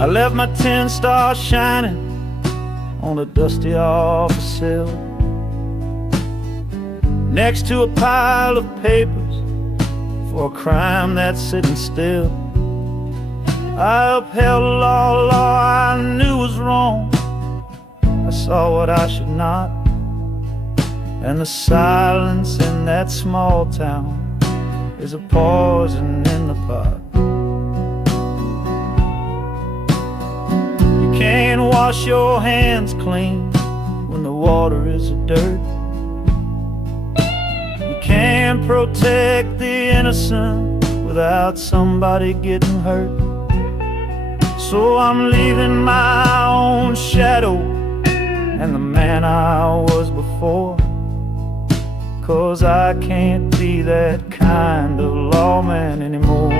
I left my 10 stars shining on a dusty office sill, next to a pile of papers for a crime that's sitting still. I upheld a law I knew was wrong. I saw what I should not, and the silence in that small town is a poison in the pot. You can't wash your hands clean when the water is of dirt. You can't protect the innocent without somebody getting hurt. So I'm leaving my own shadow and the man I was before, 'cause I can't be that kind of lawman anymore.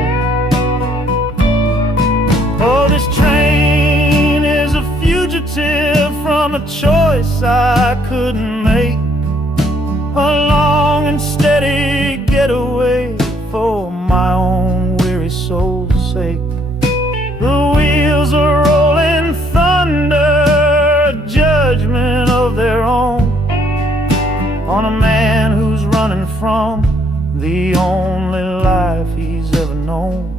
Oh, this train is a fugitive from a choice I couldn't make, a long and steady getaway for my own weary soul's sake. The wheels are rolling thunder, a judgment of their own, on a man who's running from the only life he's ever known.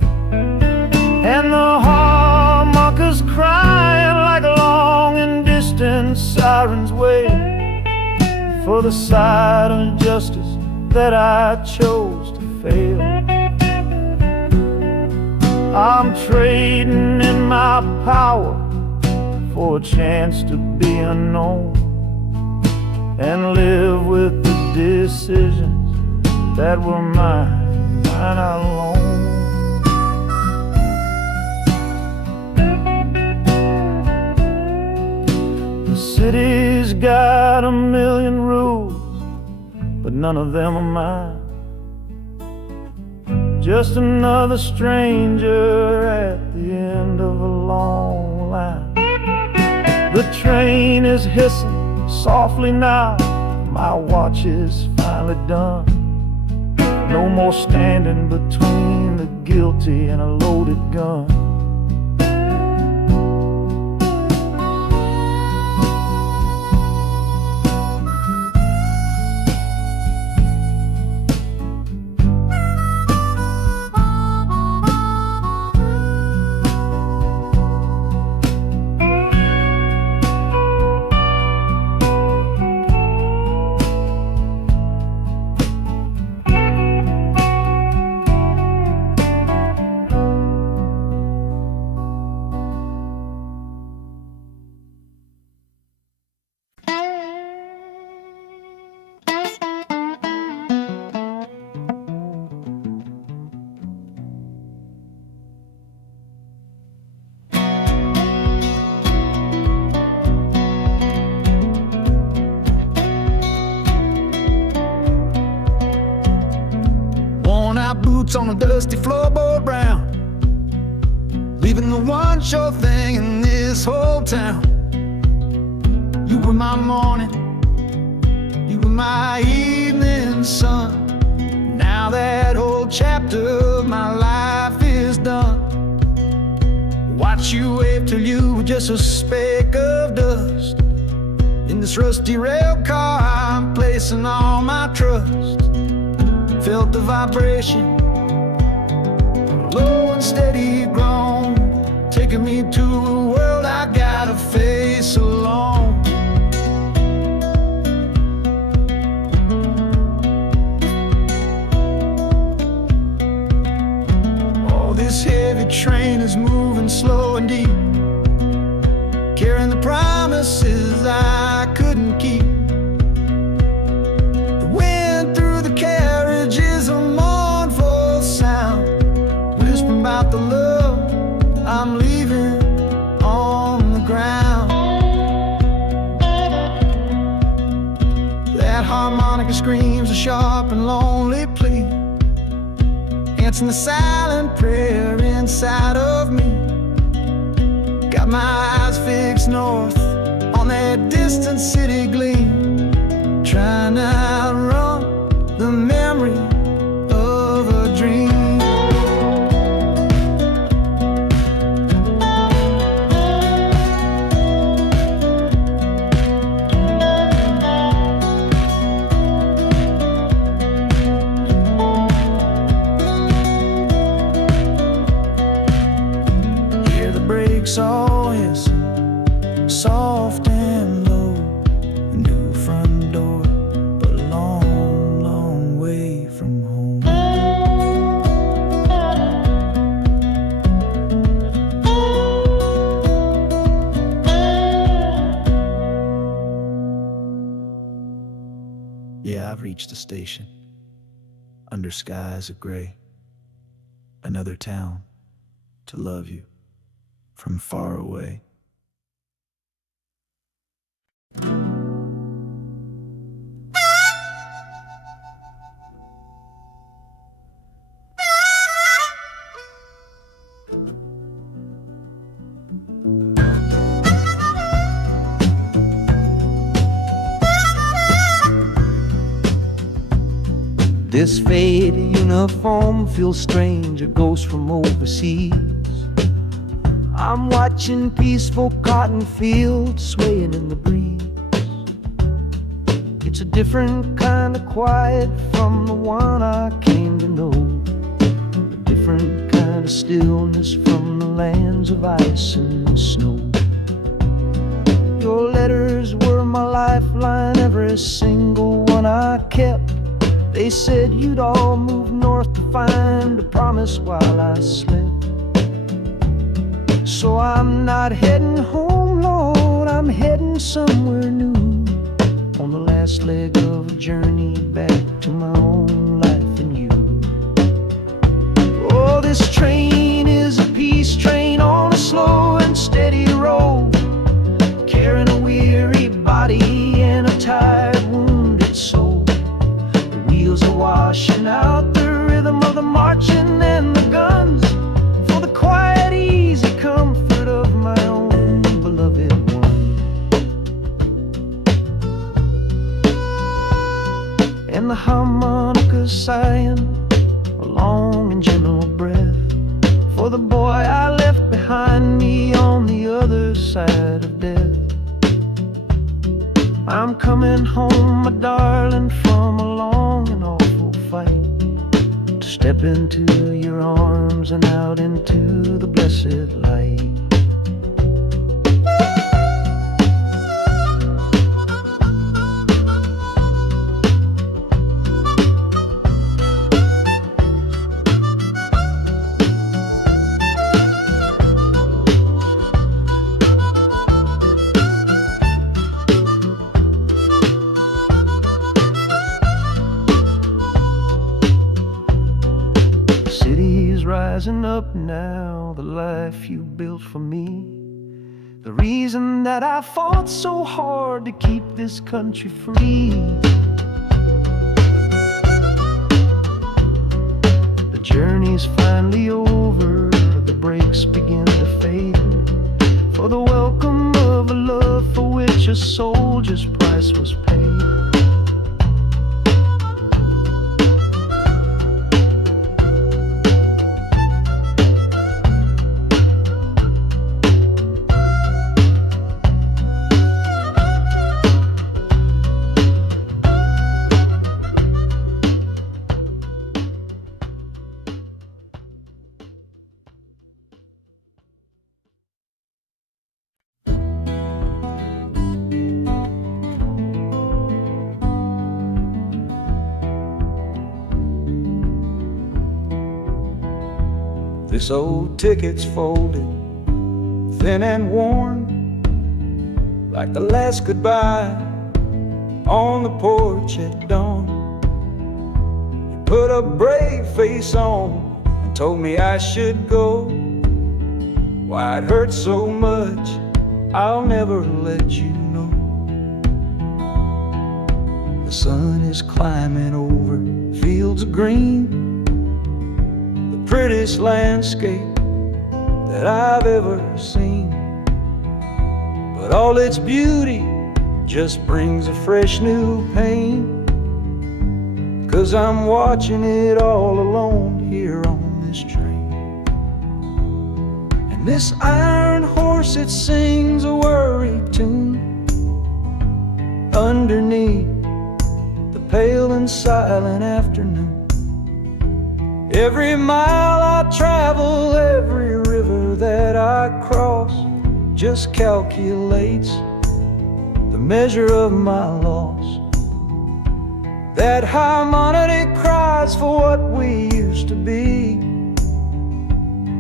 And the harmonicas crying like long and distant sirens wait for the side of justice that I chose to fail. I'm trading in my power for a chance to be unknown and live with the decisions that were mine alone. The city's got a million rules, but none of them are mine. Just another stranger at the end of a long line. The train is hissing softly now, my watch is finally done. No more standing between the guilty and a loaded gun. Boots on a dusty floorboard brown, leaving the one sure thing in this whole town. You were my morning, you were my evening sun. Now that whole chapter of my life is done. Watch you wave till you were just a speck of dust. In this rusty rail car I'm placing all my trust. Felt the vibration, low and steady groan, taking me to a world I gotta face alone. Oh, this heavy train is moving slow and deep, carrying the promises I couldn't keep. The wind through the carriage is a mournful sound, whispering about the love I'm leaving on the ground. That harmonica screams a sharp and lonely plea, answering the silent prayer inside of me. Got my eyes fixed north on that distant city gleam, trying to outrun the memory of a dream. saw his soft and low, a new front door, but a long, long way from home. Yeah, I've reached the station, under skies of gray, another town to love you from far away. This faded uniform feels strange, a ghost from overseas. I'm watching peaceful cotton fields swaying in the breeze. It's a different kind of quiet from the one I came to know, a different kind of stillness from the lands of ice and snow. Your letters were my lifeline, every single one I kept. They said you'd all move north to find a promise while I slept. So I'm not heading home, Lord, I'm heading somewhere new, on the last leg of a journey back to my own life and you. Oh, this train is a peace train on a slow and steady road, carrying a weary body and a tired, wounded soul. The wheels are washing out the rhythm of the marching and the guns, for the quiet, easy comfort of my own beloved one. And the harmonica sighing a long and gentle breath for the boy I left behind me on the other side of death. I'm coming home, my darling, from a long and awful fight, to step into your arms and out into the blessed light. City's rising up now, the life you built for me, the reason that I fought so hard to keep this country free. The journey's finally over, the brakes begin to fade, for the welcome of a love for which a soldier's price was paid. This old ticket's folded, thin and worn, like the last goodbye on the porch at dawn. You put a brave face on and told me I should go. Why it hurts so much, I'll never let you know. The sun is climbing over fields of green, prettiest landscape that I've ever seen. But all its beauty just brings a fresh new pain, 'cause I'm watching it all alone here on this train. And this iron horse, it sings a worry tune underneath the pale and silent afternoon. Every mile I travel, every river that I cross, just calculates the measure of my loss. That harmonic cries for what we used to be.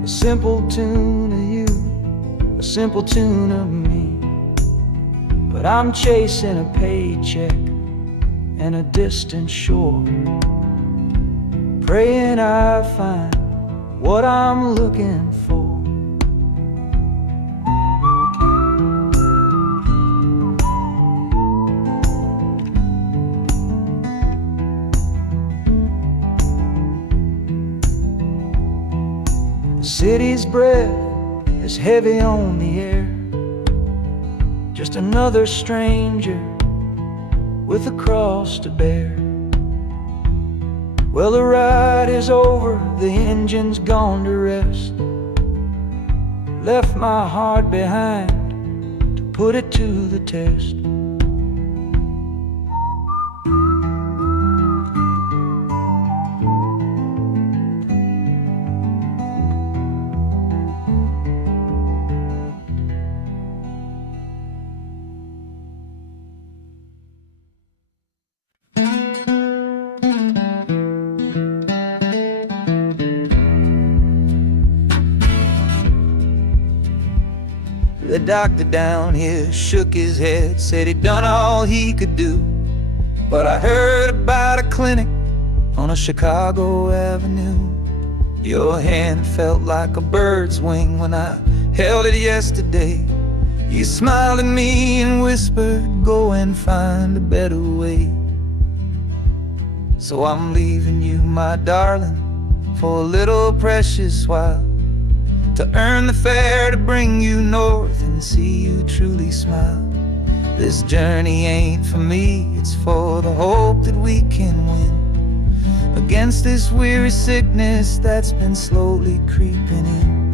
A simple tune of you, a simple tune of me. But I'm chasing a paycheck and a distant shore, praying I find what I'm looking for. The city's breath is heavy on the air, just another stranger with a cross to bear. Well, the ride is over, the engine's gone to rest. Left my heart behind to put it to the test. The doctor down here shook his head, said he'd done all he could do. But I heard about a clinic on a Chicago avenue. Your hand felt like a bird's wing when I held it yesterday. You smiled at me and whispered, go and find a better way. So I'm leaving you, my darling, for a little precious while, to earn the fare to bring you north and see you truly smile. This journey ain't for me, it's for the hope that we can win against this weary sickness that's been slowly creeping in.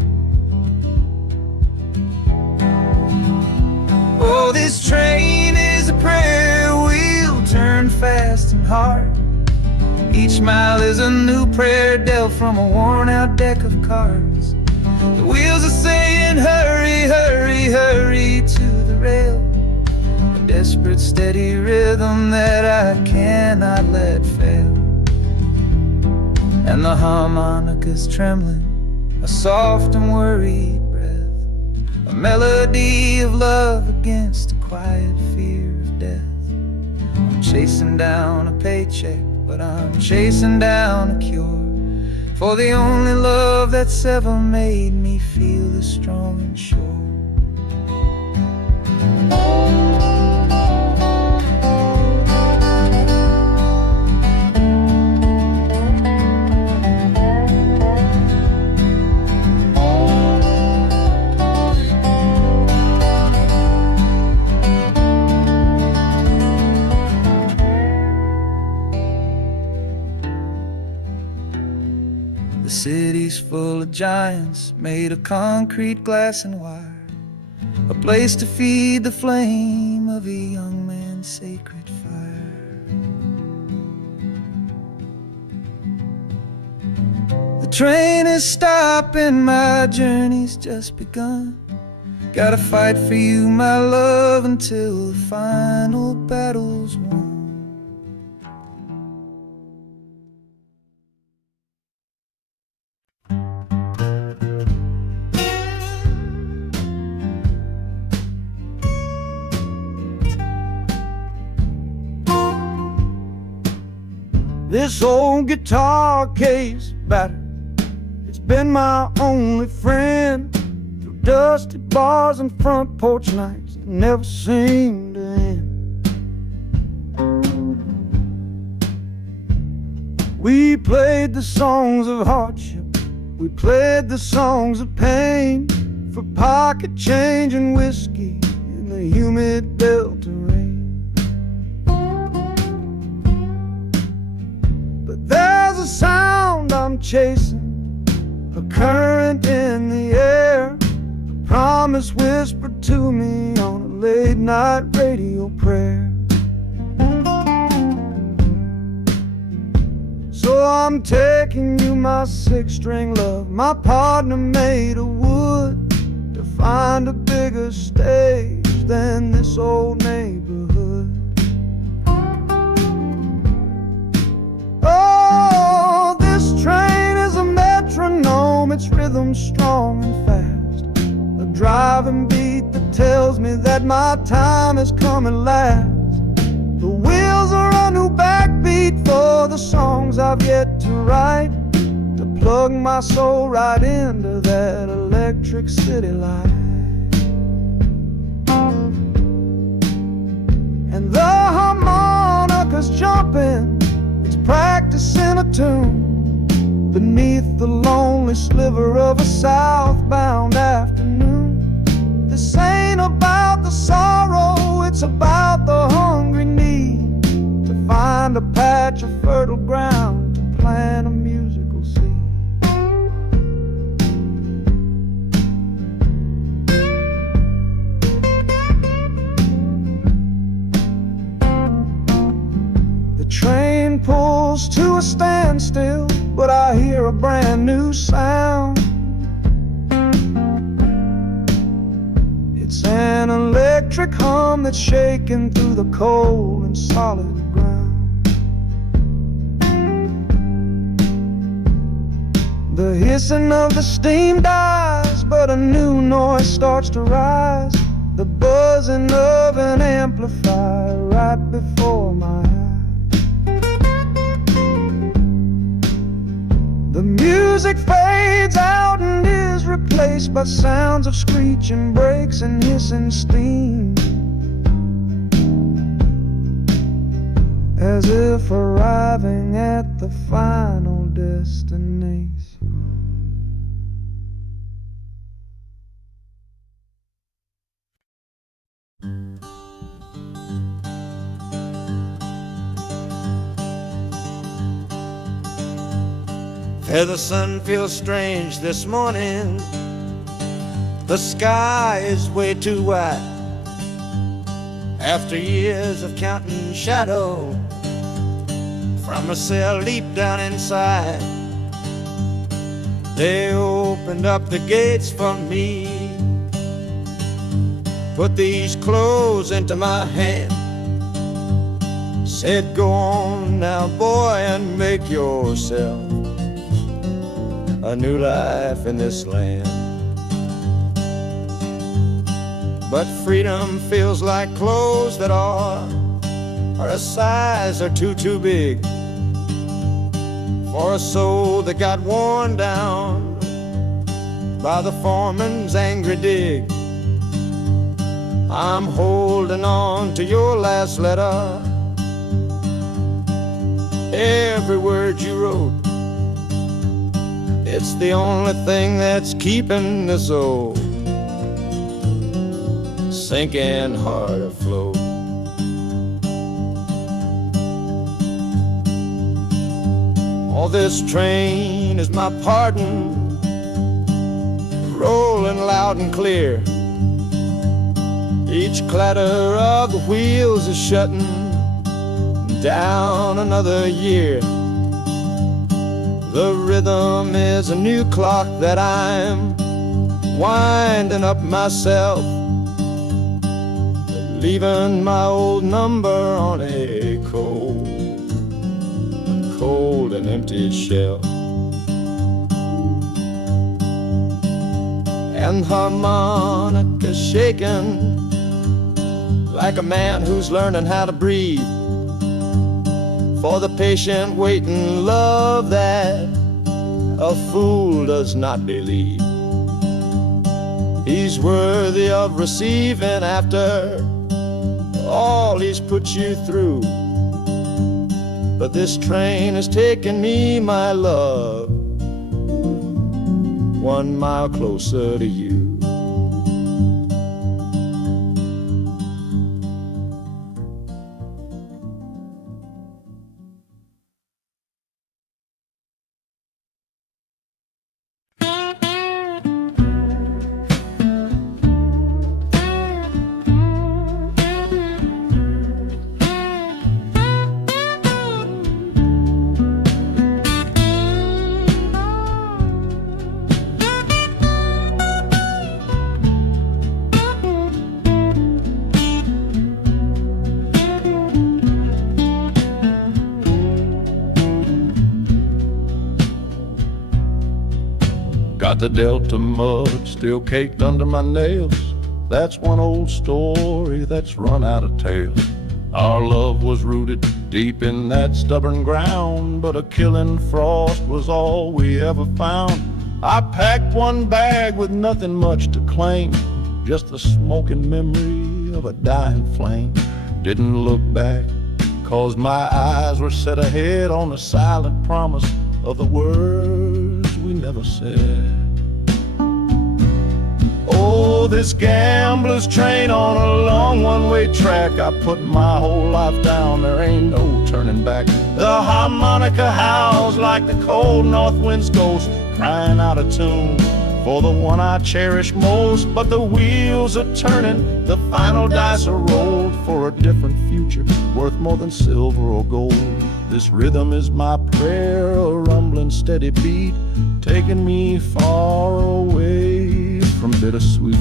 Oh, this train is a prayer wheel turned fast and hard. Each mile is a new prayer dealt from a worn out deck of cards. The wheels are saying hurry, hurry, hurry to the rail. A desperate steady rhythm that I cannot let fail. And the harmonica's trembling, a soft and worried breath, a melody of love against a quiet fear of death. I'm chasing down a paycheck, but I'm chasing down a cure for the only love that's ever made me feel this strong and sure. The city's full of giants made of concrete, glass, and wire, a place to feed the flame of a young man's sacred fire. The train is stopping, my journey's just begun. Gotta fight for you, my love, until the final battle's won. This old guitar case battered, it's been my only friend through dusty bars and front porch nights that never seem to end. We played the songs of hardship, we played the songs of pain, for pocket change and whiskey in the humid Delta rain. There's a sound I'm chasing, a current in the air, a promise whispered to me on a late night radio prayer. So I'm taking you, my six-string love, my partner made of wood, to find find a bigger stage than this old neighborhood. Oh, this train is a metronome, its rhythm strong and fast, a driving beat that tells me that my time has come at last. The wheels are a new backbeat for the songs I've yet to write, to plug my soul right into that electric city light. And the harmonica's jumping, it's practicing a tune beneath the lonely sliver of a southbound afternoon. This ain't about the sorrow, it's about the hungry need to find a patch of fertile ground to plant a musical seed. The train pulls to a standstill, but I hear a brand new sound. It's an electric hum that's shaking through the cold and solid ground. The hissing of the steam dies, but a new noise starts to rise, the buzzing of an amplifier right before my eyes. The music fades out and is replaced by sounds of screeching brakes and hissing steam, as if arriving at the final destination. The sun feels strange this morning. The sky is way too wide. After years of counting shadow from a cell deep down inside, they opened up the gates for me, put these clothes into my hand, said, "Go on now, boy, and make yourself a new life in this land." But freedom feels like clothes that are a size or too big for a soul that got worn down by the foreman's angry dig. I'm holding on to your last letter, every word you wrote. It's the only thing that's keeping this old sinking heart afloat. Oh, this train is my pardon, rolling loud and clear. Each clatter of the wheels is shutting down another year. The rhythm is a new clock that I'm winding up myself, leaving my old number on a cold and empty shelf. And harmonica shaking like a man who's learning how to breathe, for the patient waiting love that a fool does not believe. He's worthy of receiving after all he's put you through. But this train has taken me, my love, 1 mile closer to you. Got the Delta mud still caked under my nails. That's one old story that's run out of tales. Our love was rooted deep in that stubborn ground, but a killing frost was all we ever found. I packed one bag with nothing much to claim, just the smoking memory of a dying flame. Didn't look back, 'cause my eyes were set ahead on the silent promise of the words we never said. Oh, this gambler's train on a long one-way track. I put my whole life down, there ain't no turning back. The harmonica howls like the cold north wind's ghost, crying out a tune for the one I cherish most. But the wheels are turning, the final dice are rolled for a different future, worth more than silver or gold. This rhythm is my prayer, a rumbling steady beat, taking me far away from bittersweet.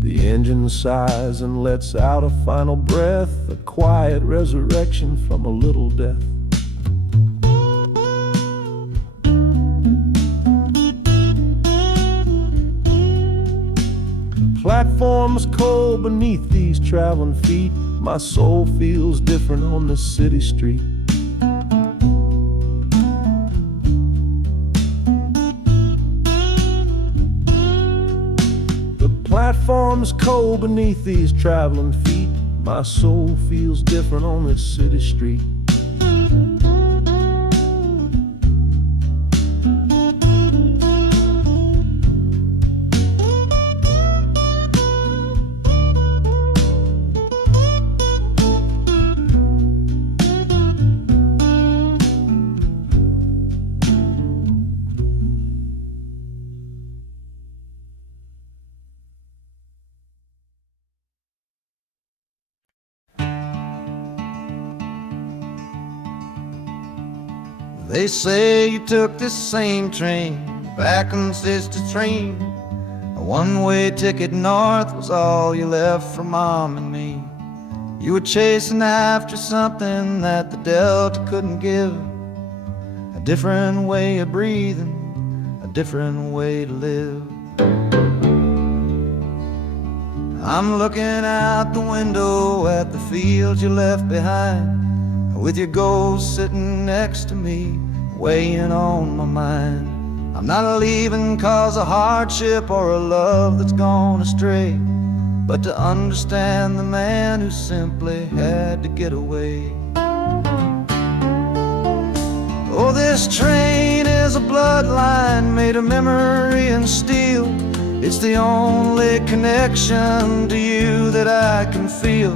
The engine sighs and lets out a final breath, a quiet resurrection from a little death. The platform's cold beneath these traveling feet. My soul feels different on this city street. Platform's cold beneath these traveling feet. My soul feels different on this city street. They say you took this same train back on Sister Train. A one-way ticket north was all you left for Mom and me. You were chasing after something that the Delta couldn't give. A different way of breathing, a different way to live. I'm looking out the window at the fields you left behind, with your ghost sitting next to me, weighing on my mind. I'm not leaving 'cause of hardship or a love that's gone astray, but to understand the man who simply had to get away. Oh, this train is a bloodline made of memory and steel. It's the only connection to you that I can feel.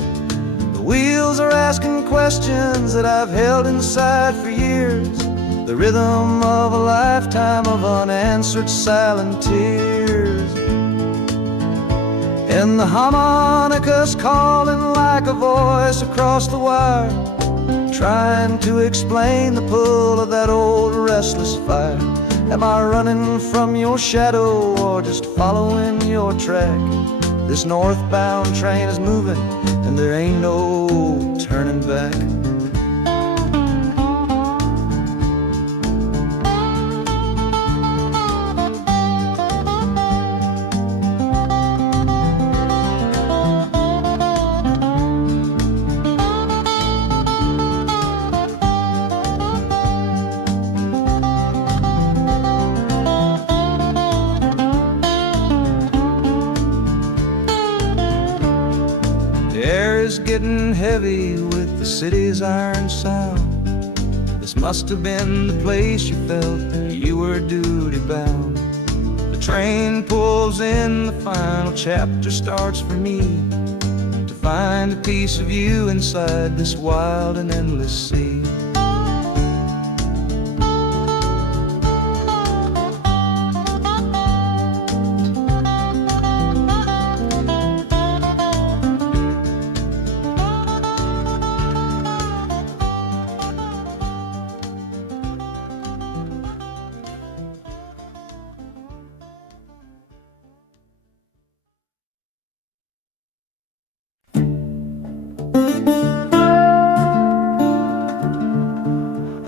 The wheels are asking questions that I've held inside for years, the rhythm of a lifetime of unanswered silent tears. And the harmonica's calling like a voice across the wire, trying to explain the pull of that old restless fire. Am I running from your shadow or just following your track? This northbound train is moving and there ain't no turning back. Getting heavy with the city's iron sound. This must have been the place you felt you were duty bound. The train pulls in, the final chapter starts for me, to find a piece of you inside this wild and endless sea.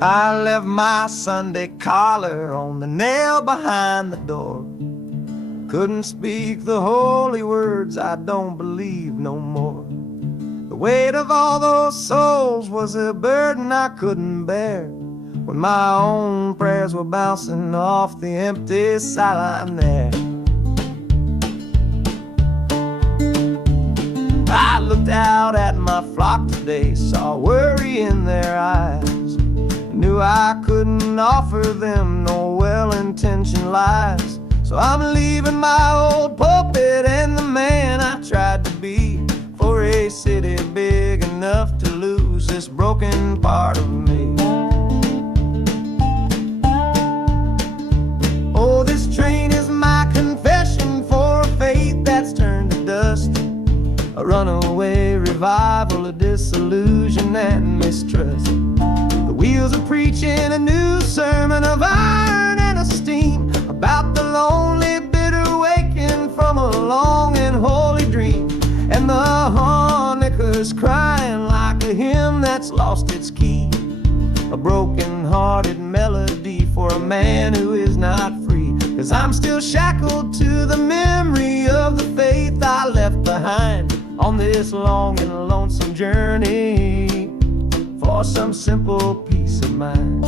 I left my Sunday collar on the nail behind the door. Couldn't speak the holy words, I don't believe no more. The weight of all those souls was a burden I couldn't bear, when my own prayers were bouncing off the empty sideline there. I looked out at my flock today, saw worry in their eyes, knew I couldn't offer them no well-intentioned lies. So I'm leaving my old pulpit and the man I tried to be, for a city big enough to lose this broken part of me. Oh, this train is my confession for a faith that's turned to dust, a runaway revival of disillusion and mistrust. The wheels are preaching a new sermon of iron and of steam, about the lonely, bitter waking from a long and holy dream. And the harmonicas crying like a hymn that's lost its key, a broken-hearted melody for a man who is not free. 'Cause I'm still shackled to the memory of the faith I left behind on this long and lonesome journey for some simple peace of mind.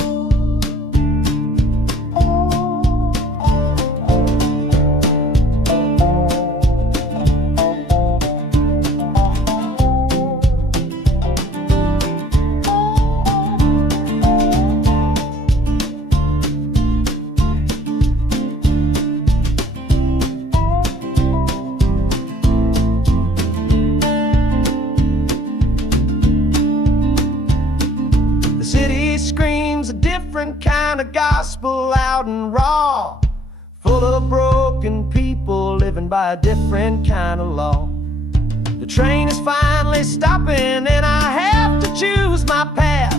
Kind of gospel, loud and raw, full of broken people living by a different kind of law. The train is finally stopping and I have to choose my path,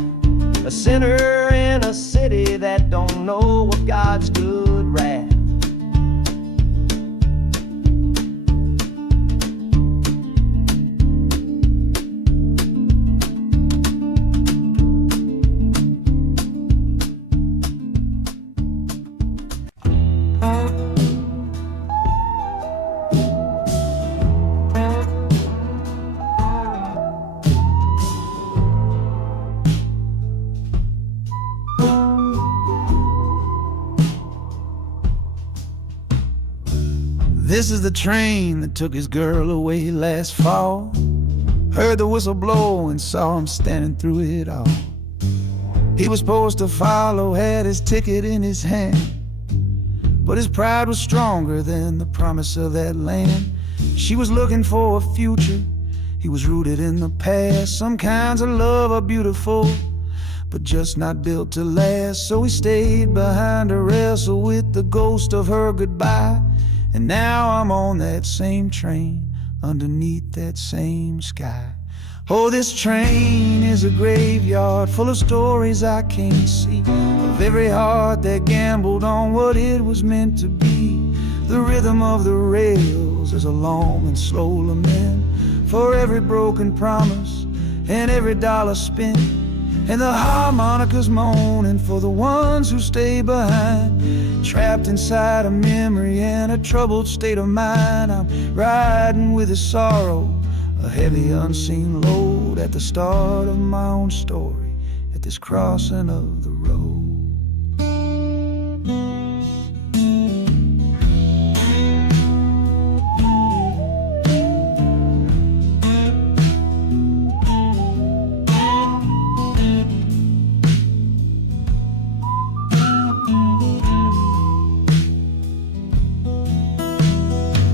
a sinner in a city that don't know of God's good wrath. This is the train that took his girl away last fall. Heard the whistle blow and saw him standing through it all. He was supposed to follow, had his ticket in his hand, but his pride was stronger than the promise of that land. She was looking for a future, he was rooted in the past. Some kinds of love are beautiful, but just not built to last. So he stayed behind to wrestle with the ghost of her goodbye. And now I'm on that same train, underneath that same sky. Oh, this train is a graveyard full of stories I can't see, of every heart that gambled on what it was meant to be. The rhythm of the rails is a long and slow lament for every broken promise and every dollar spent. And the harmonicas moaning for the ones who stay behind, trapped inside a memory and a troubled state of mind. I'm riding with a sorrow, a heavy unseen load, at the start of my own story, at this crossing of the road.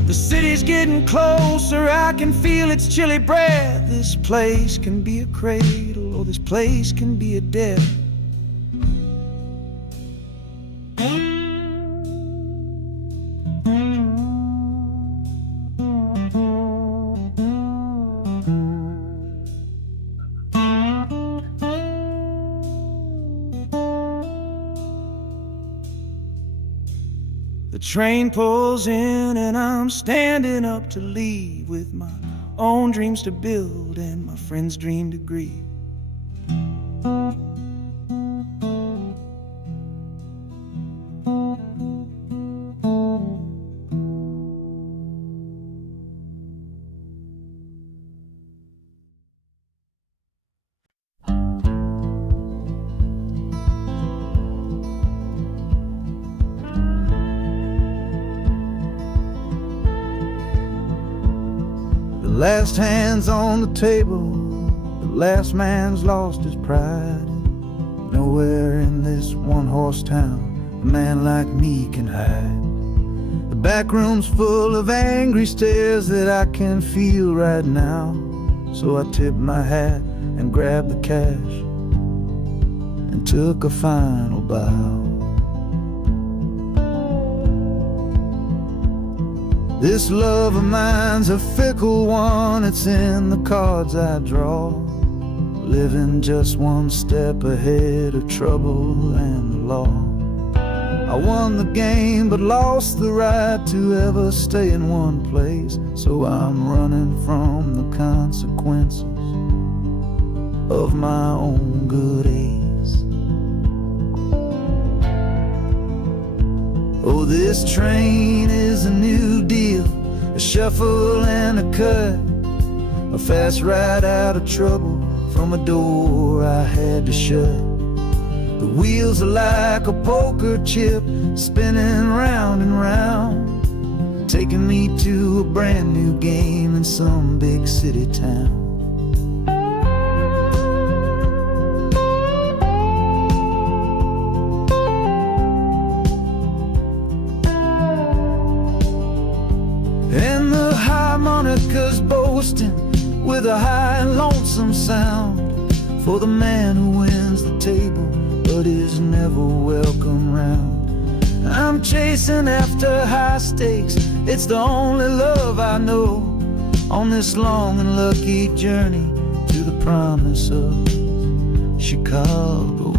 The city's getting closer, I can feel its chilly breath. This place can be a cradle, or this place can be a death. The train pulls in and I'm standing up to leave, with my own dreams to build and my friend's dream to grieve. last hand's on the table, the last man's lost his pride. Nowhere in this one-horse town a man like me can hide. The back room's full of angry stares that I can feel right now. So I tipped my hat and grabbed the cash and took a final bow. This love of mine's a fickle one, it's in the cards I draw. Living just one step ahead of trouble and the law. I won the game but lost the right to ever stay in one place. So I'm running from the consequences of my own good ace. Oh, this train is a new deal, a shuffle and a cut, a fast ride out of trouble from a door I had to shut. The wheels are like a poker chip, spinning round and round, taking me to a brand new game in some big city town. And the harmonica's boasting with a high and lonesome sound for the man who wins the table but is never welcome round. I'm chasing after high stakes, it's the only love I know on this long and lucky journey to the promise of Chicago.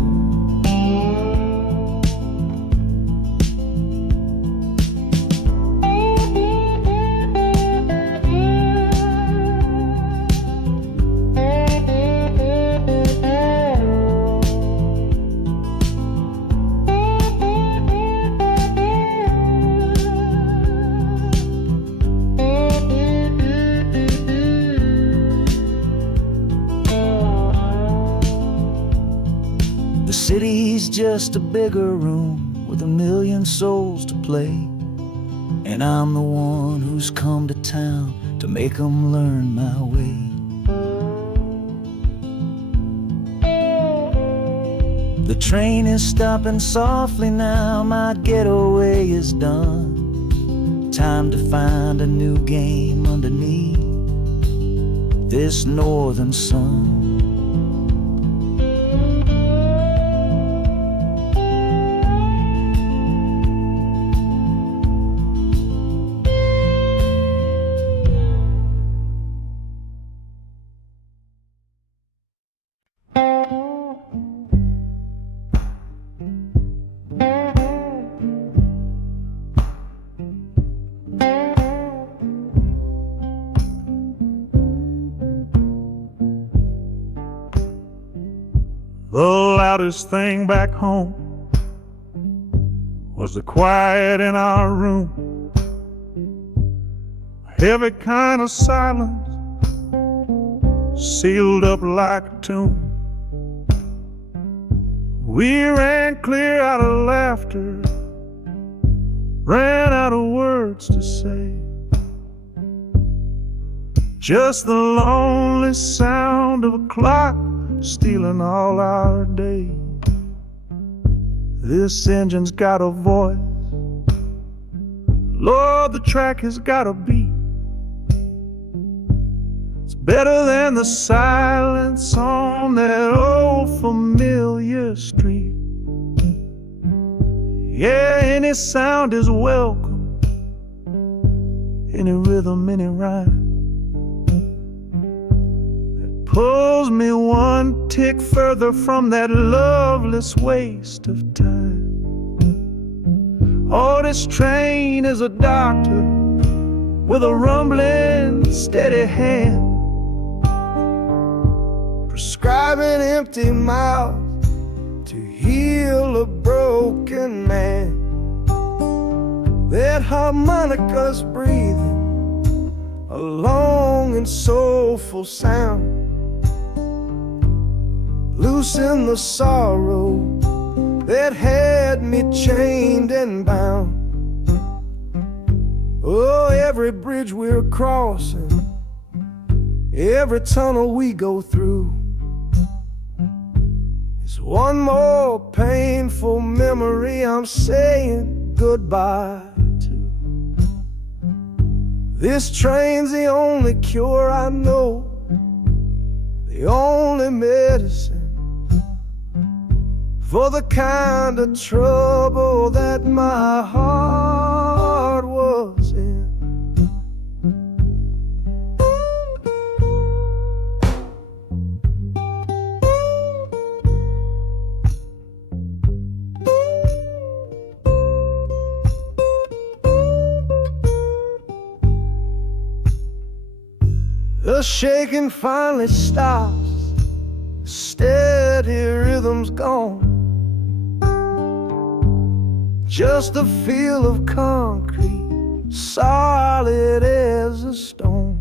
The city's just a bigger room with a million souls to play, and I'm the one who's come to town to make them learn my way. The train is stopping softly now, my getaway is done. Time to find a new game underneath this northern sun. The loudest thing back home was the quiet in our room, a heavy kind of silence, sealed up like a tomb. We ran clear out of laughter, ran out of words to say, just the lonely sound of a clock stealing all our day. This engine's got a voice, Lord, the track has got a beat. It's better than the silence on that old familiar street. Yeah, any sound is welcome, any rhythm, any rhyme pulls me one tick further from that loveless waste of time. Oh, this train is a doctor with a rumbling, steady hand, prescribing empty mouths to heal a broken man. That harmonica's breathing a long and soulful sound, loosen the sorrow that had me chained and bound. Oh, every bridge we're crossing Every tunnel we go through is one more painful memory I'm saying goodbye to. This train's the only cure I know, the only medicine for the kind of trouble that my heart was in. The shaking finally stops, the steady rhythm's gone. Just a feel of concrete, solid as a stone.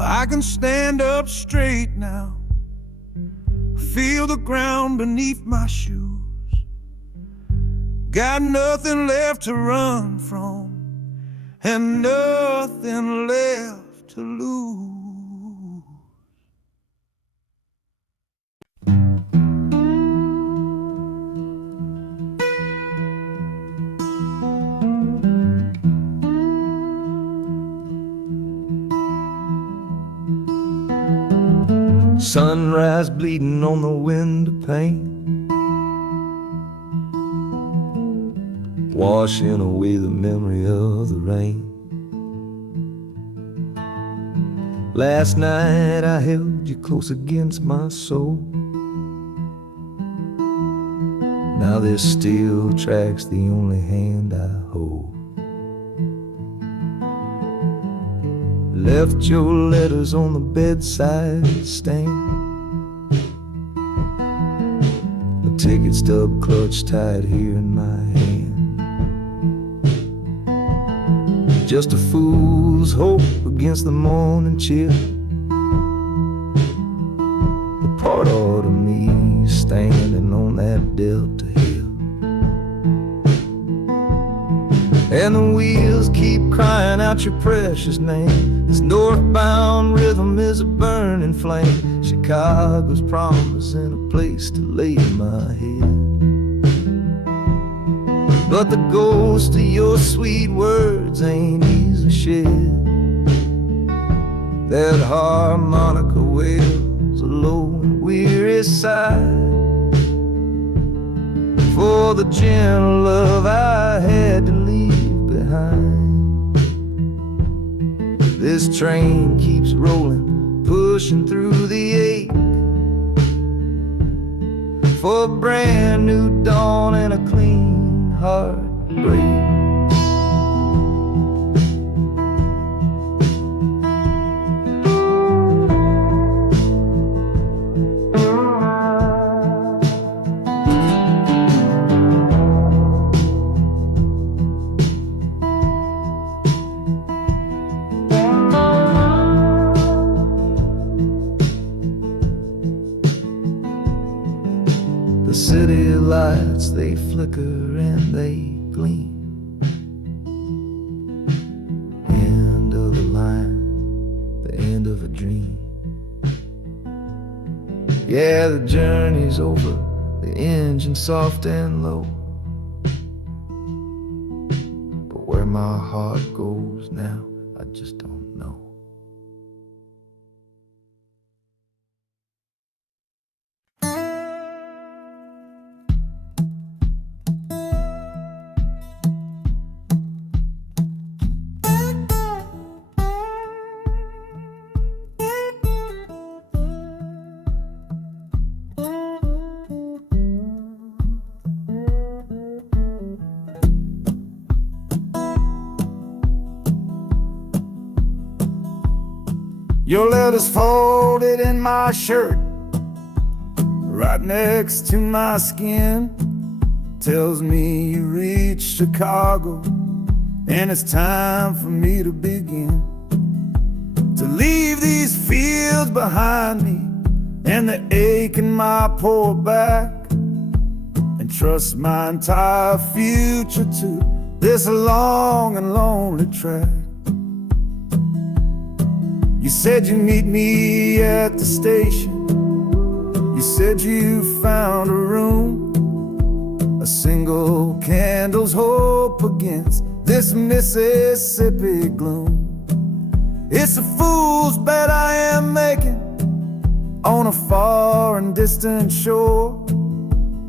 I can stand up straight now, feel the ground beneath my shoes. Got nothing left to run from and nothing left to lose. Sunrise bleeding on the window pane, washing away the memory of the rain. Last night I held you close against my soul. Now this steel track's the only hand I hold. Left your letters on the bedside stand, a ticket stub clutched tight here in my hand. Just a fool's hope against the morning chill, the part of me standing on that Delta hill. And the wheels keep crying out your precious name. This northbound rhythm is a burning flame. Chicago's promising a place to lay my head. But the ghost of your sweet words ain't easily shed. That harmonica wails a low and weary sigh for the gentle love I had to leave behind. This train keeps rolling, pushing through the ache, for a brand new dawn and a clean heartbreak. The city lights, they flicker and they gleam. End of the line, the end of a dream. Yeah, the journey's over, the engine soft and low. But where my heart goes now, I just don't know. Your letter's folded in my shirt, right next to my skin. Tells me you reached Chicago, and it's time for me to begin. To leave these fields behind me, and the ache in my poor back, and trust my entire future to this long and lonely track. You said you'd meet me at the station. You said you found a room, a single candle's hope against this Mississippi gloom. It's a fool's bet I am making on a far and distant shore,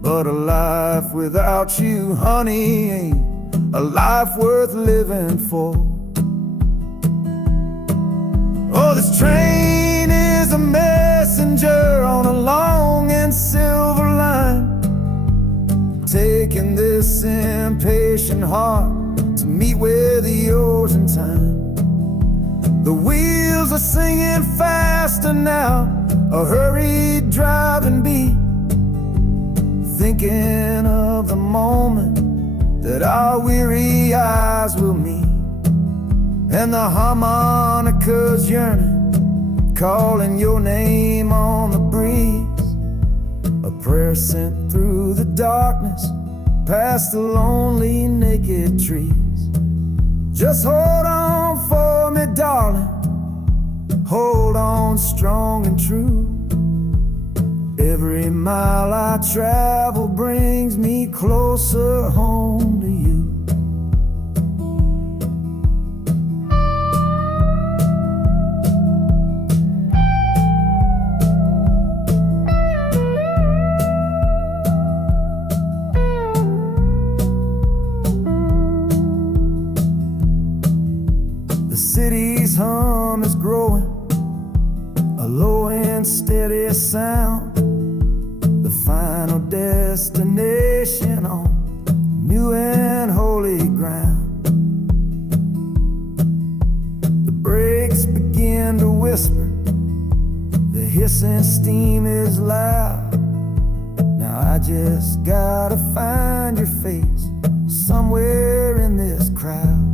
but a life without you, honey, ain't a life worth living for. Oh, this train is a messenger on a long and silver line, taking this impatient heart to meet with yours in time. The wheels are singing faster now, a hurried driving beat, thinking of the moment that our weary eyes will meet. And the harmonica's yearning, calling your name on the breeze, a prayer sent through the darkness, past the lonely naked trees. Just hold on for me, darling, hold on strong and true. Every mile I travel brings me closer home to you. The city's hum is growing, a low and steady sound, the final destination on new and holy ground. The brakes begin to whisper, the hissing steam is loud. Now I just gotta find your face somewhere in this crowd.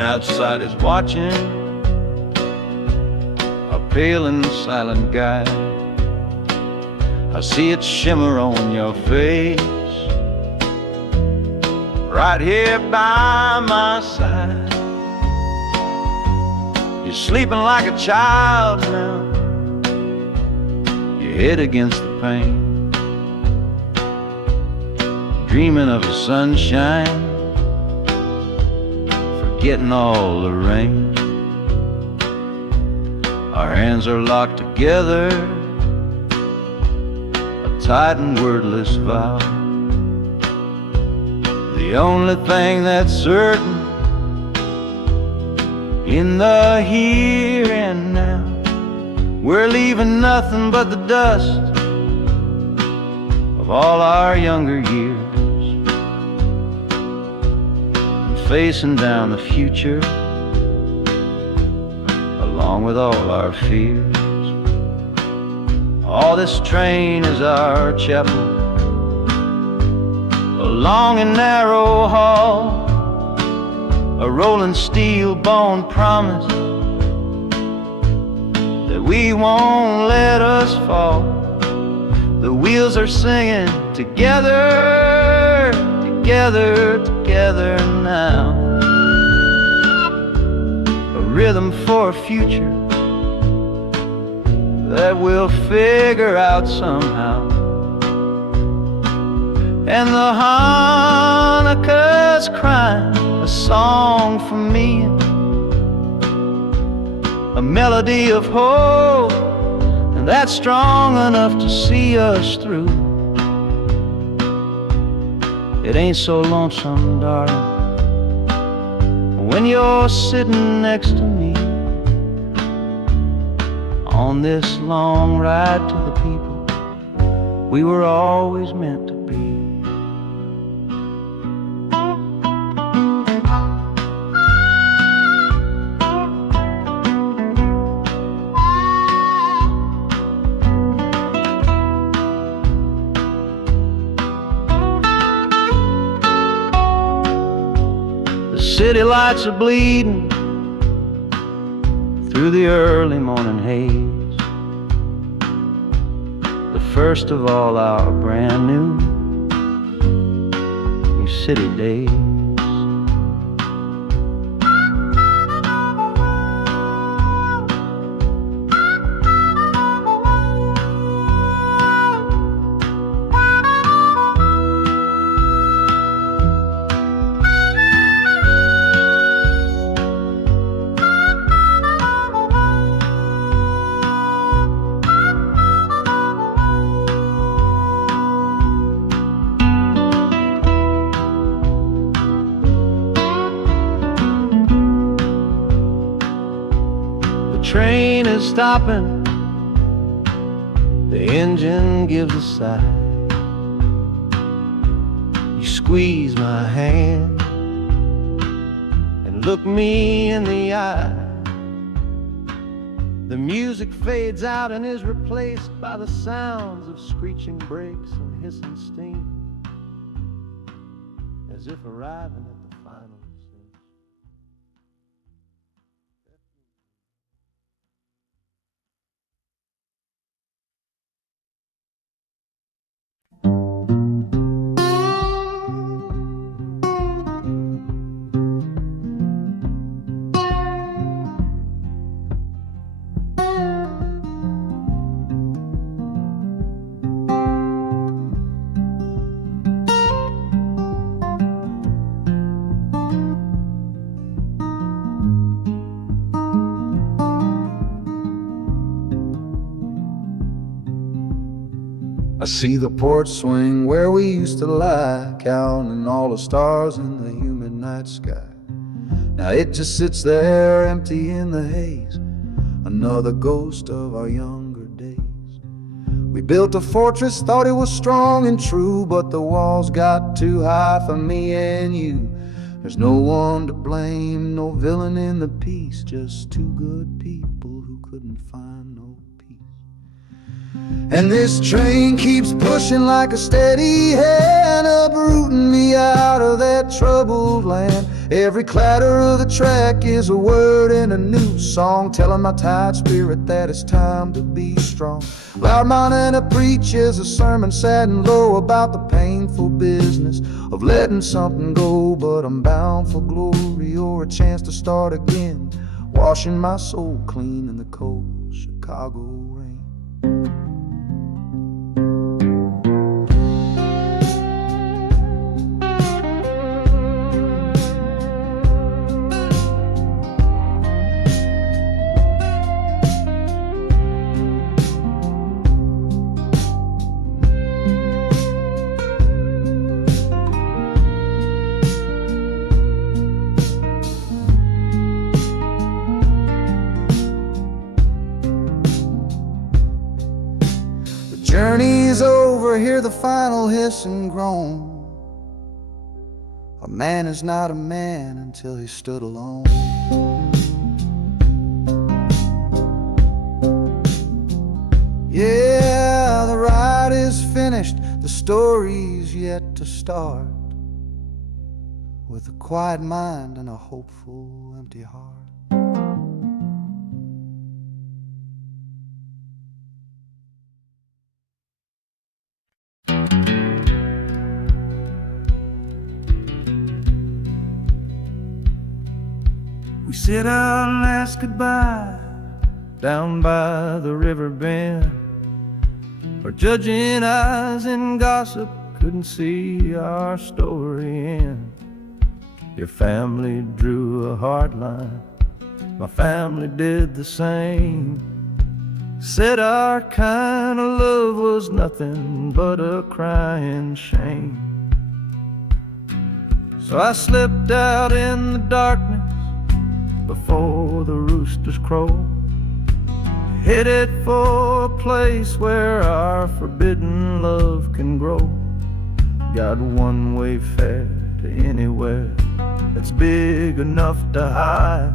Outside is watching, a pale and silent guide. I see it shimmer on your face, right here by my side. You're sleeping like a child now, your head against the pane, dreaming of the sunshine, getting all the rain. Our hands are locked together, a tight and wordless vow. The only thing that's certain in the here and now, we're leaving nothing but the dust of all our younger years, facing down the future along with all our fears. Oh, this train is our chapel, a long and narrow hall, a rolling steel bone promise that we won't let us fall. The wheels are singing together, together, together now. A rhythm for a future that we'll figure out somehow. And the Hanukkah's crying a song for me, a melody of hope, and that's strong enough to see us through. It ain't so lonesome, darling, when you're sitting next to me on this long ride to the people we were always meant to be. The city lights are bleeding through the early morning haze, the first of all our brand new city days. The train is stopping, the engine gives a sigh. You squeeze my hand and look me in the eye. The music fades out and is replaced by the sounds of screeching brakes and hissing steam, as if arriving at the final scene. I see the porch swing where we used to lie, counting all the stars in the humid night sky. Now it just sits there empty in the haze, another ghost of our younger days. We built a fortress, thought it was strong and true, but the walls got too high for me and you. There's no one to blame, no villain in the piece, just two good people who couldn't find no peace. And this train keeps pushing like a steady hand, uprooting me out of that troubled land. Every clatter of the track is a word in a new song, telling my tired spirit that it's time to be strong. Loud Montana preaches a sermon sad and low about the painful business of letting something go, but I'm bound for glory or a chance to start again, washing my soul clean in the cold Chicago rain. Journey's over, hear the final hiss and groan. A man is not a man until he stood alone. Yeah, the ride is finished, the story's yet to start, with a quiet mind and a hopeful empty heart. We said our last goodbye down by the river bend, where judging eyes and gossip couldn't see our story end. Your family drew a hard line, my family did the same. Said our kind of love was nothing but a crying shame. So I slipped out in the darkness before the roosters crow. Headed for a place where our forbidden love can grow. Got one-way fare to anywhere that's big enough to hide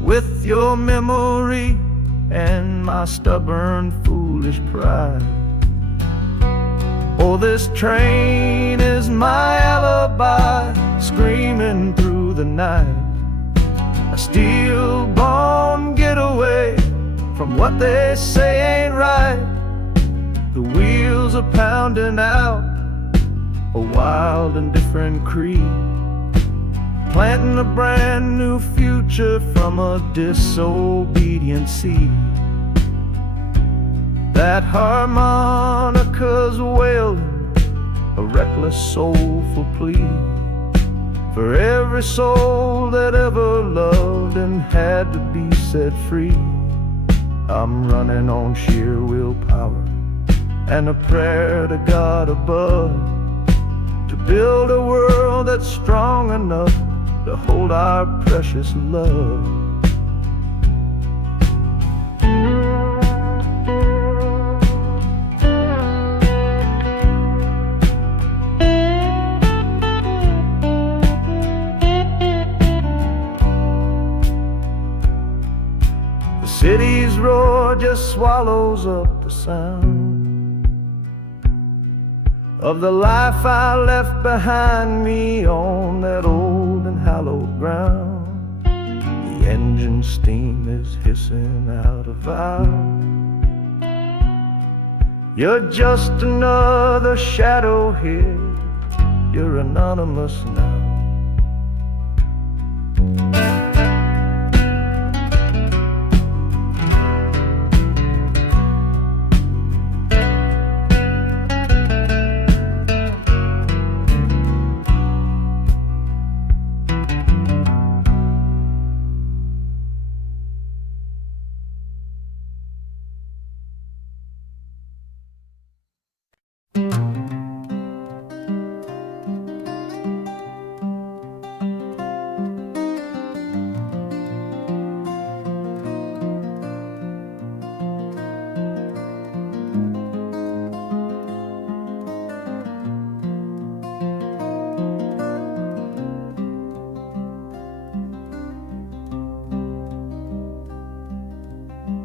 with your memory and my stubborn, foolish pride. Oh, this train is my alibi, screaming through the night. A steel-born getaway from what they say ain't right. The wheels are pounding out a wild and different creed, planting a brand new future from a disobedient seed. That harmonica's wailing a reckless, soulful plea for every soul that ever loved and had to be set free. I'm running on sheer willpower and a prayer to God above to build a world that's strong enough to hold our precious love. The city's roar just swallows up the sound of the life I left behind me on that old and hallowed ground. The engine steam is hissing out a vow. You're just another shadow here, you're anonymous now.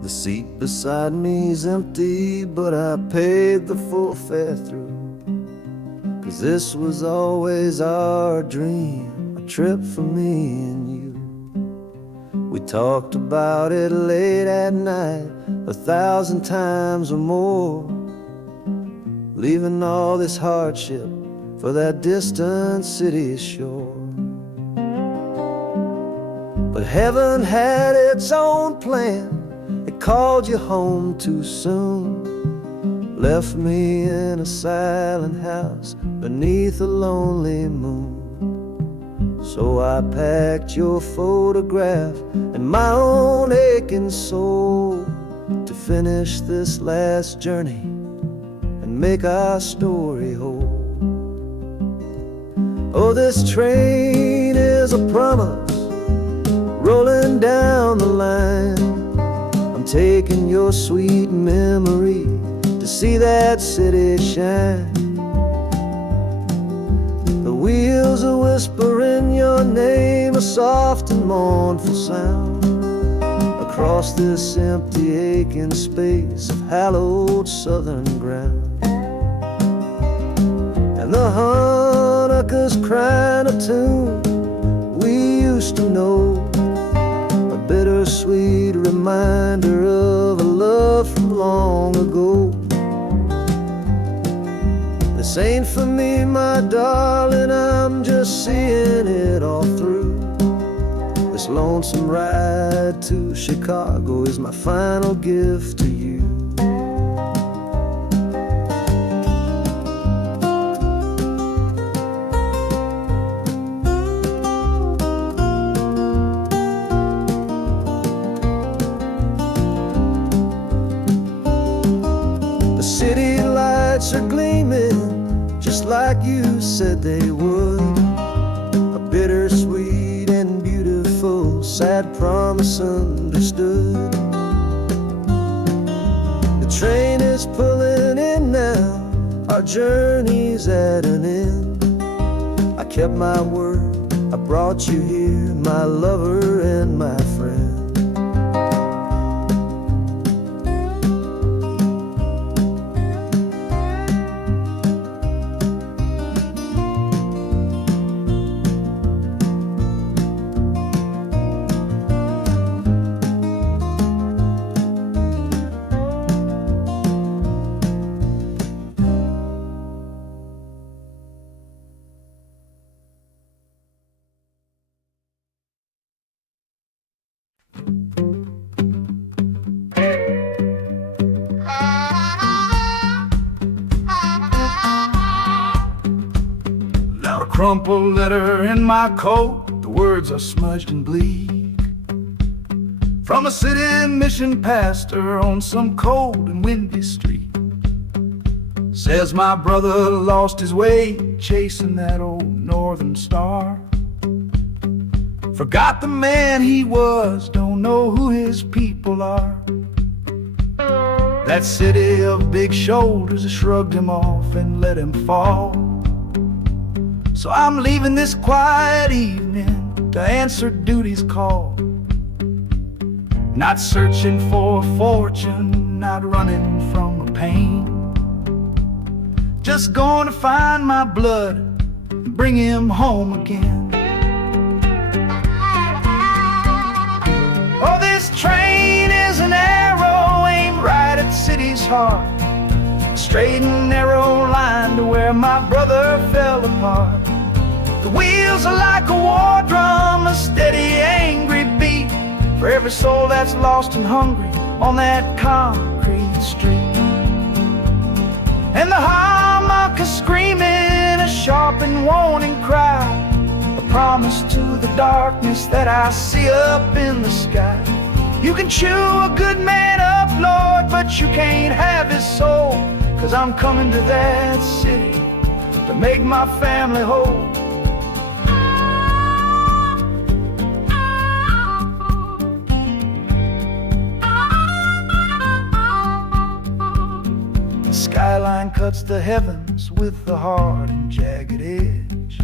The seat beside me's empty, but I paid the full fare through. 'Cause this was always our dream, a trip for me and you. We talked about it late at night, 1,000 times or more, leaving all this hardship for that distant city shore. But heaven had its own plan. It called you home too soon, left me in a silent house beneath a lonely moon. So I packed your photograph and my own aching soul to finish this last journey and make our story whole. Oh, this train is a promise rolling down the line. I'm taking your sweet memory to see that city shine. The wheels are whispering your name, a soft and mournful sound, across this empty aching space of hallowed southern ground. And the Hanukkah's crying a tune we used to know, a bittersweet reminder of a love from long ago. This ain't for me, my darling, I'm just seeing it all through. This lonesome ride to Chicago is my final gift to you. The city lights are gleaming just like you said they would, a bittersweet and beautiful sound misunderstood. The train is pulling in now, our journey's at an end. I kept my word, I brought you here, my lover and my friend. Crumpled letter in my coat, the words are smudged and bleak. From a city mission pastor on some cold and windy street. Says my brother lost his way chasing that old northern star. Forgot the man he was, don't know who his people are. That city of big shoulders shrugged him off and let him fall. So I'm leaving this quiet evening to answer duty's call. Not searching for a fortune, not running from a pain. Just going to find my blood and bring him home again. Oh, this train is an arrow aimed right at the city's heart. A straight and narrow line to where my brother fell apart. The wheels are like a war drum, a steady, angry beat for every soul that's lost and hungry on that concrete street. And the harmonica screaming a sharp and warning cry, a promise to the darkness that I see up in the sky. You can chew a good man up, Lord, but you can't have his soul. 'Cause I'm coming to that city to make my family whole. Skyline cuts the heavens with a hard and jagged edge.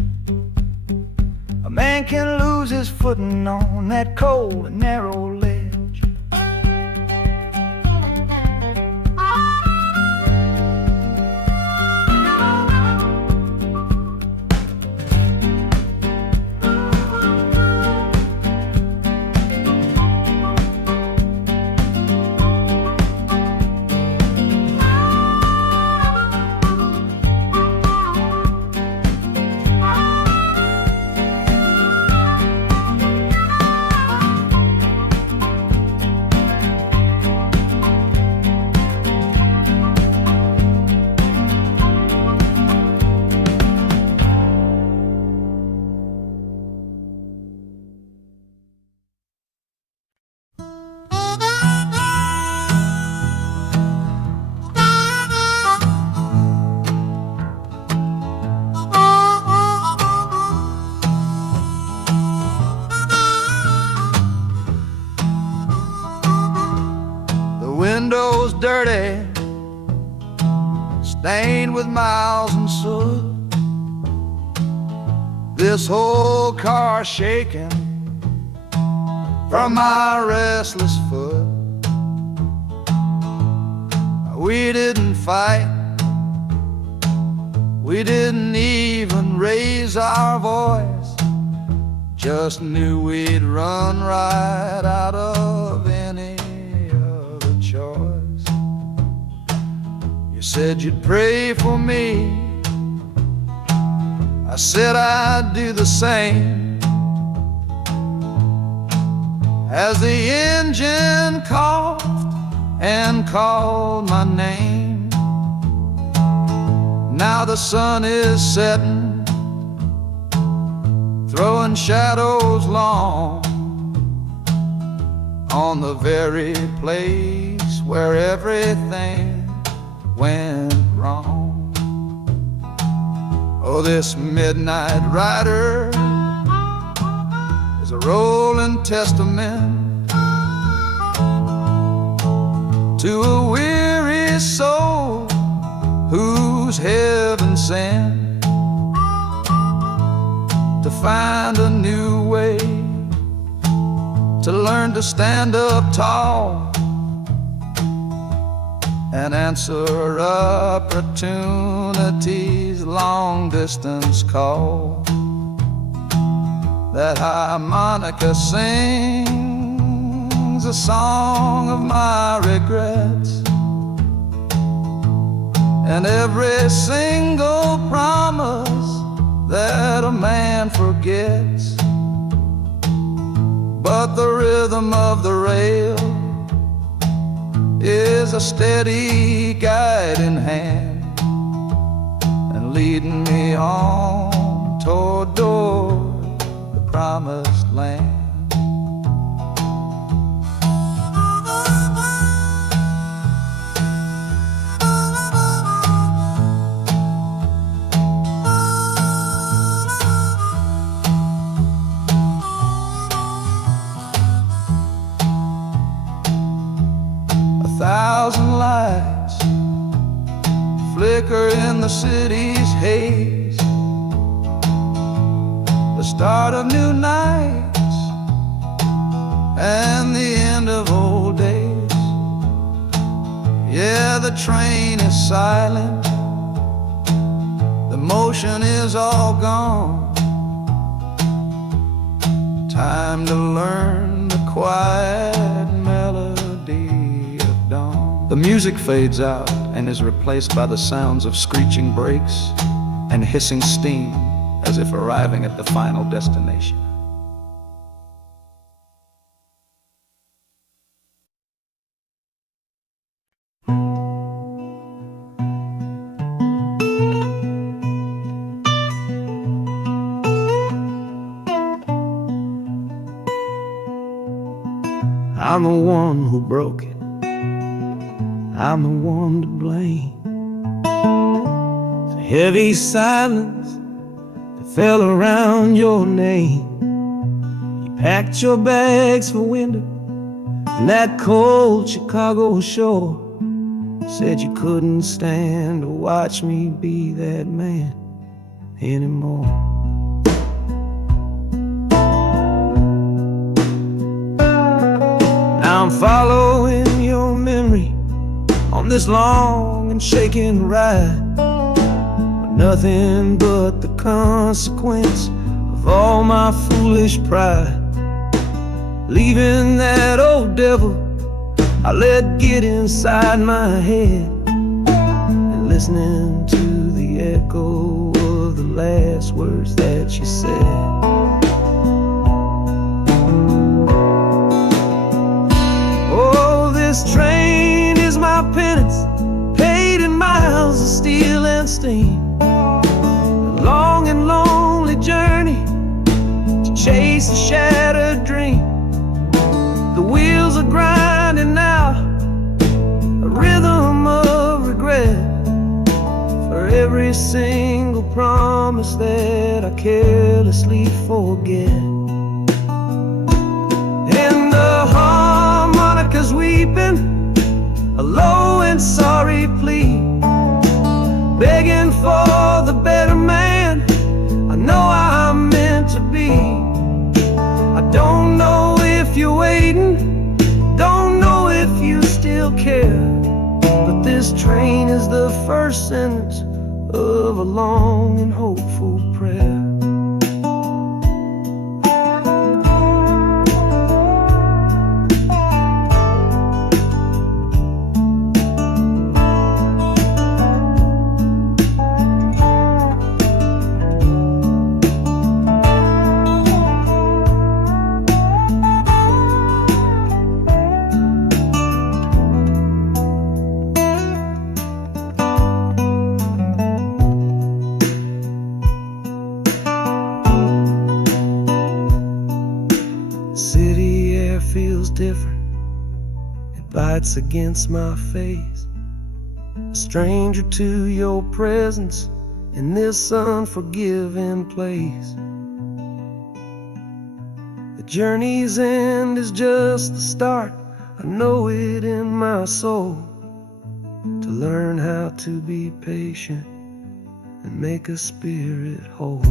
A man can lose his footing on that cold and narrow ledge. Windows dirty, stained with miles and soot. This whole car shaking from my restless foot. We didn't fight, we didn't even raise our voice. Just knew we'd run right out of any other choice. You said you'd pray for me, I said I'd do the same. As the engine coughed and called my name. Now the sun is setting, throwing shadows long on the very place where everything went wrong. Oh, this midnight rider is a rolling testament to a weary soul who's heaven sent to find a new way, to learn to stand up tall and answer opportunity's long-distance call. That harmonica sings a song of my regrets, and every single promise that a man forgets. But the rhythm of the rail is a steady guiding hand, and leading me on toward the promised land. 1,000 lights flicker in the city's haze, the start of new nights and the end of old days. Yeah, the train is silent, the motion is all gone. Time to learn the quiet melody of dawn. The music fades out and is replaced by the sounds of screeching brakes and hissing steam, as if arriving at the final destination. I'm the one who broke it, I'm the one to blame. The heavy silence that fell around your name. You packed your bags for winter in that cold Chicago shore. Said you couldn't stand to watch me be that man anymore. Now I'm following your memory on this long and shaking ride, with nothing but the consequence of all my foolish pride. Leaving that old devil I let get inside my head, and listening to the echo of the last words that you said. This train is my penance, paid in miles of steel and steam. A long and lonely journey to chase a shattered dream. The wheels are grinding now, a rhythm of regret, for every single promise that I carelessly forget. And the harmonica's weeping a low and sorry plea, begging for the better man I know I'm meant to be. I don't know if you're waiting, don't know if you still care, but this train is the first sentence of a long and hopeful prayer. City air feels different, it bites against my face. A stranger to your presence in this unforgiving place. The journey's end is just the start I know it in my soul to learn how to be patient and make a spirit whole.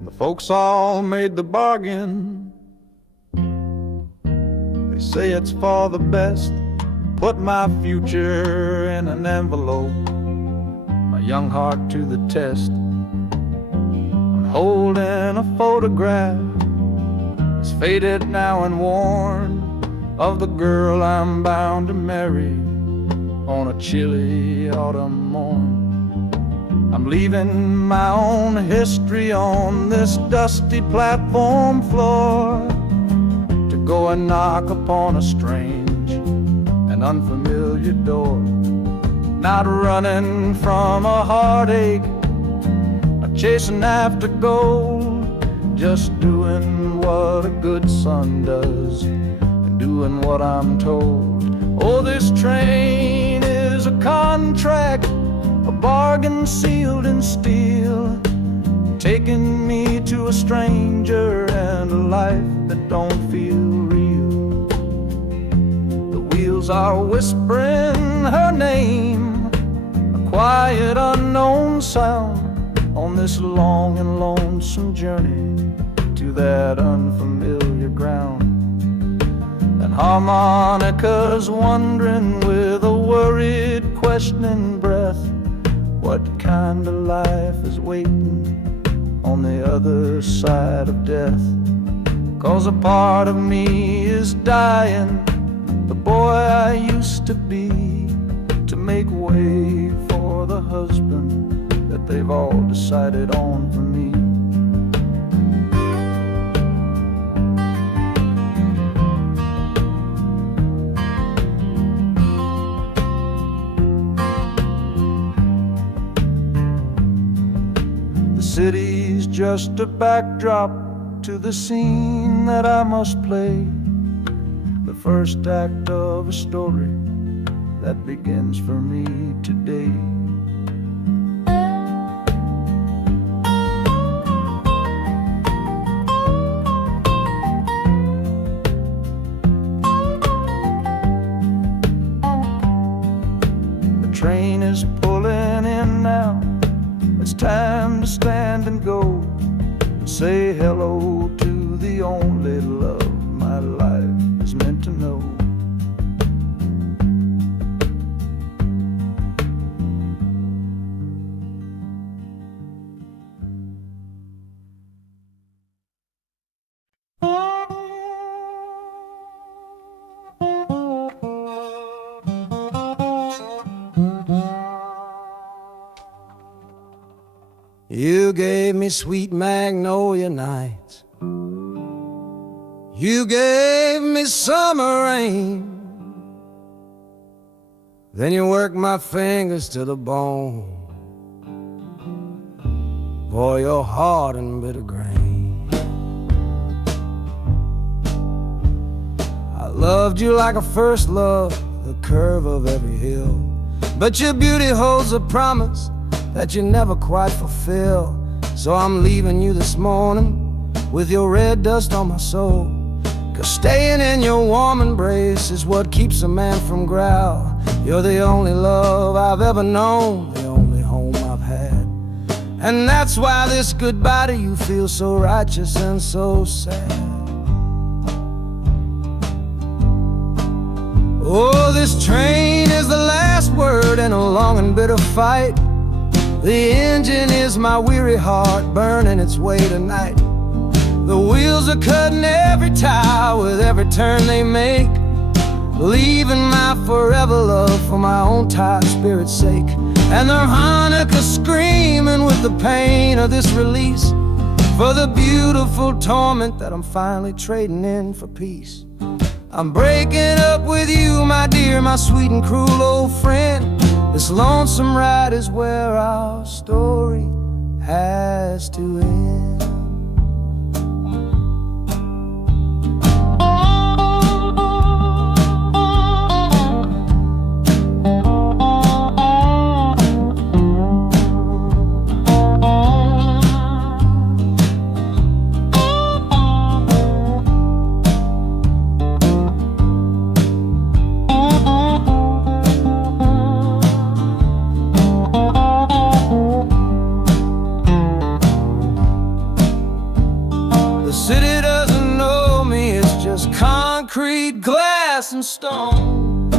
The folks all made the bargain. They say it's for the best. Put my future in an envelope, my young heart to the test. I'm holding a photograph, it's faded now and worn, of the girl I'm bound to marry on a chilly autumn morn. I'm leaving my own history on this dusty platform floor to go and knock upon a strange and unfamiliar door. Not running from a heartache, not chasing after gold, just doing what a good son does and doing what I'm told. Oh, this train is a contract, a bargain sealed in steel, taking me to a stranger and a life that don't feel real. The wheels are whispering her name, a quiet unknown sound, on this long and lonesome journey to that unfamiliar ground. And harmonicas wondering with a worried, questioning breath, what kind of life is waiting on the other side of death? 'Cause a part of me is dying, the boy I used to be, to make way for the husband that they've all decided on for me. The city's just a backdrop to the scene that I must play, the first act of a story that begins for me today. The train is pulling in now, it's time to stand and go, and say hello to the only love my life is meant to know. You gave me sweet magnolia nights, you gave me summer rain, then you worked my fingers to the bone. Boy, you're hard and bitter grain. I loved you like a first love, the curve of every hill, but your beauty holds a promise that you never quite fulfill. So I'm leaving you this morning with your red dust on my soul, 'cause staying in your warm embrace is what keeps a man from growl. You're the only love I've ever known, the only home I've had, and that's why this goodbye to you feels so righteous and so sad. Oh, this train is the last word in a long and bitter fight. The engine is my weary heart burning its way tonight. The wheels are cutting every tire with every turn they make. leaving my forever love for my own tired spirit's sake. And the Hanukkah screaming with the pain of this release, for the beautiful torment that I'm finally trading in for peace. I'm breaking up with you, my dear, my sweet and cruel old friend. This lonesome ride is where our story has to end. The city doesn't know me, it's just concrete, glass, and stone.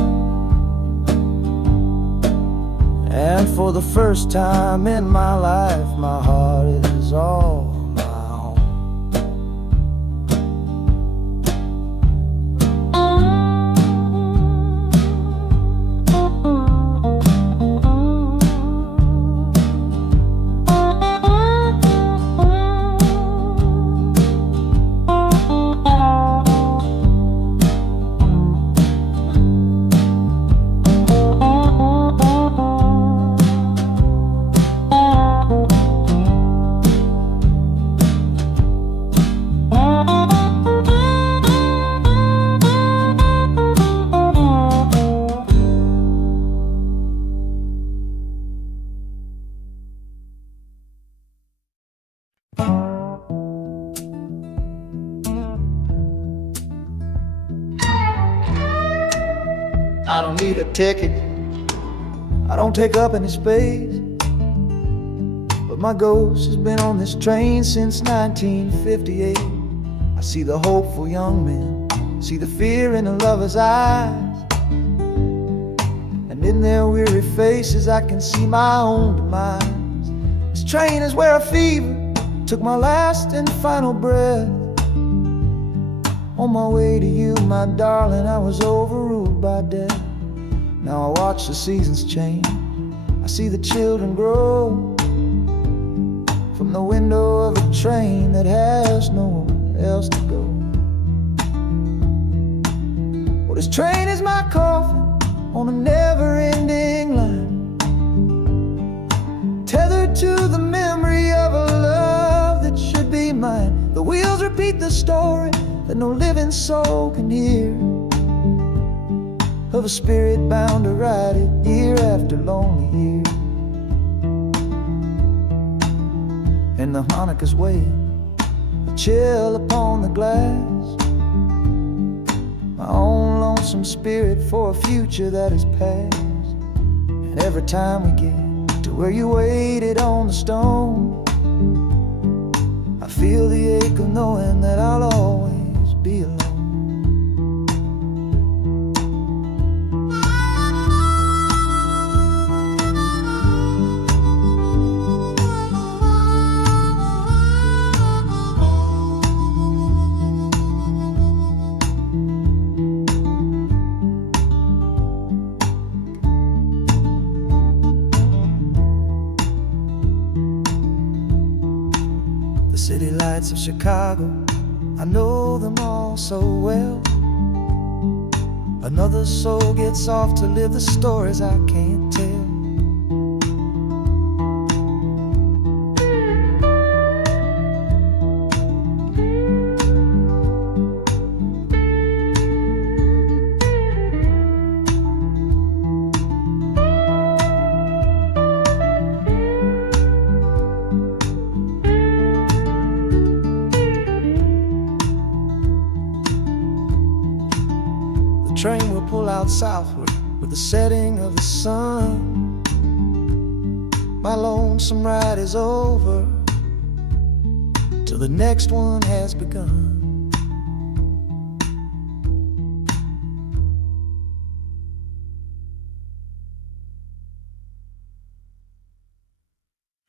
And for the first time in my life, my heart is all my own. I don't need a ticket, I don't take up any space, but my ghost has been on this train since 1958. I see the hopeful young men, see the fear in the lovers' eyes, and in their weary faces I can see my own demise. This train is where a fever took my last and final breath. On my way to you, my darling, I was overruled by death. Now I watch the seasons change, I see the children grow, from the window of a train that has nowhere else to go. Well, this train is my coffin on a never-ending line, tethered to the memory of a love that should be mine. The wheels repeat the story that no living soul can hear, of a spirit bound to ride it year after lonely year. And the Hanukkah's weighing a chill upon the glass, my own lonesome spirit for a future that is past. And every time we get to where you waited on the stone, I feel the ache of knowing that I'll always be alone. City lights of Chicago, I know them all so well. Another soul gets off to live the stories I can't tell. The train will pull out southward with the setting of the sun. My lonesome ride is over till the next one has begun.